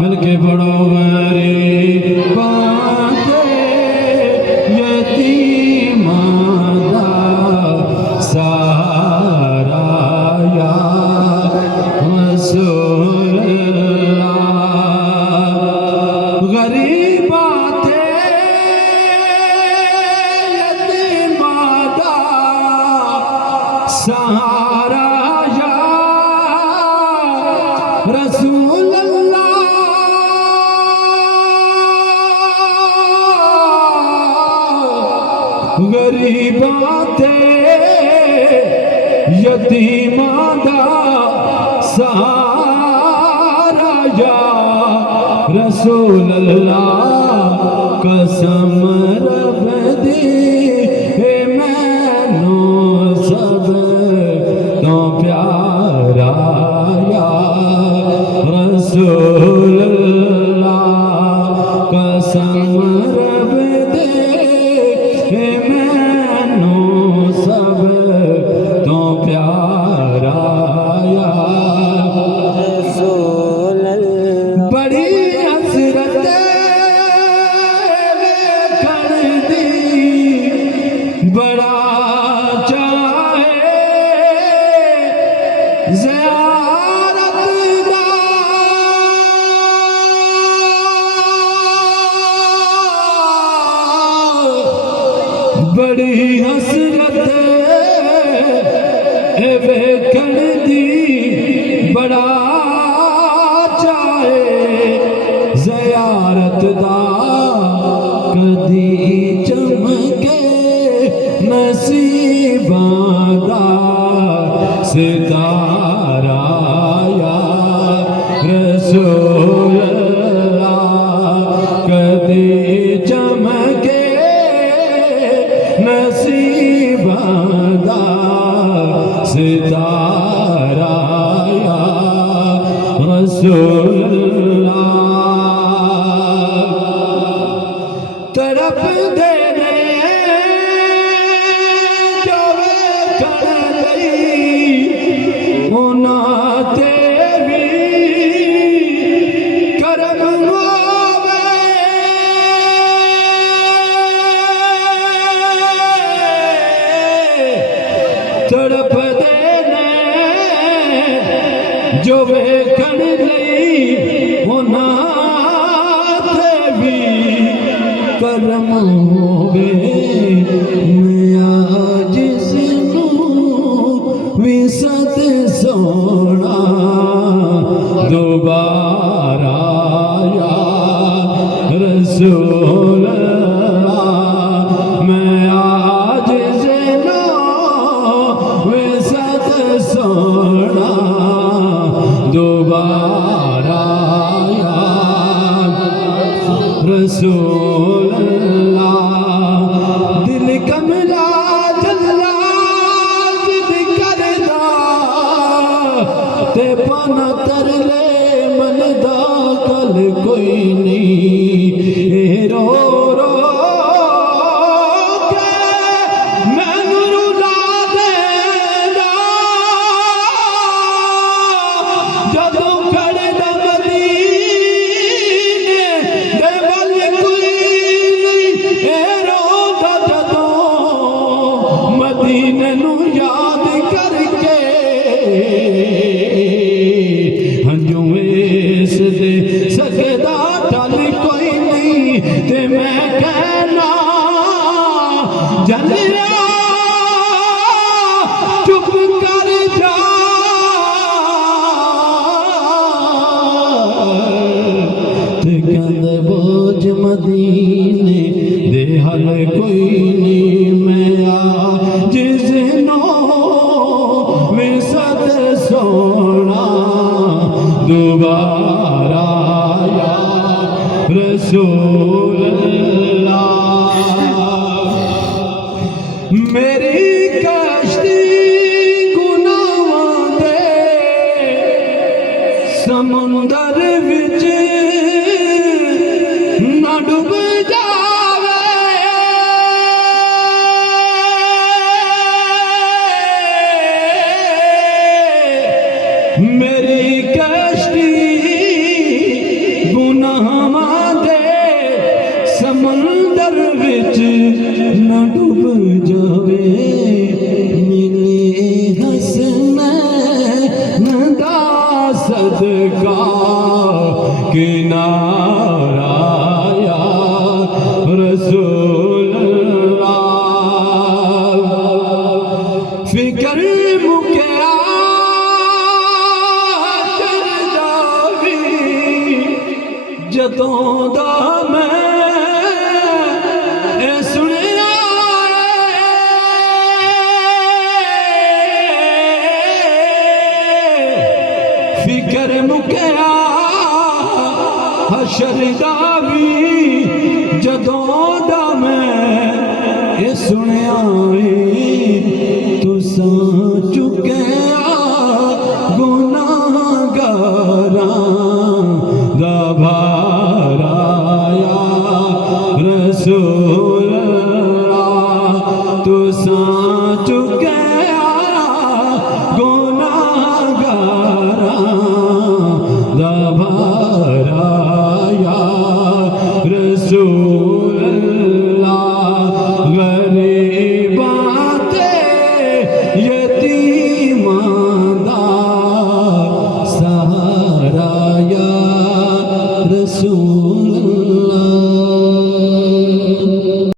मिलके पढ़ो मेरी बातें यतीमा दा सहारा या रसूल अल्लाह। गरीबा थे यतीमा दा सहारा या रसूल गरीबां ते यतीमां दा सहारा या रसूल अल्लाह। कसम रब दी है मैनू सब तो प्यारा या रसूल अल्लाह। कसम रब दे मैनू सब तो प्यारा या रसूल अल्लाह। बड़ी हसरत कर दी बड़ा चाहे ज़ियारत दा बड़ी हसरत वेखण दी बड़ा चाहे ज़ियारत दा। कदी चमके नसीबां दा सितारा या रसूल अल्लाह। कदी चमके नसीबां दा सितारा या रसूल अल्लाह। तड़प दे ने जो वेखण लई उन्हां ते भी करम होवे। तड़प दे ने जो वेखण लई उन्हां ते भी करम होवे। मैं जिसनू भी सत सोना दोबारा या रसूल अल्लाह। मैं आज जिसनू भी सत सोना दोबारा या रसूल अल्लाह। दिल कमला जल्ला जिद करदा ते पाना तरले मन दा कल कोई नहीं। रो रो के मैनू रुला देंदा जदों करदा मदीने दे वल कोई नहीं। रोंदा जदों मदीने नू याद करके हंजू इस दे सकदा टल कोई नहीं। ते मैं कहना जलिया चुप कर जा ते कहंदे बोझ मदीने दे हल कोई नहीं। मैं जिसनो विसद सोना दोबारा या रसूल अल्लाह। मेरी कश्ती गुनाहां दे समुंदर विच ना डूब जावे। मेरी कश्ती न डूब जावे मिले हसनैन दा सदका किनारा या रसूल अल्लाह। फिकर मुकिया जदों दा मैं सुनिया फिकर मुकिया हशर दा भी जदों दा मैं सुनिया तुसां चुकिया गुनाहगारां दा भारा या रसूल अल्लाह तुसां चुकिया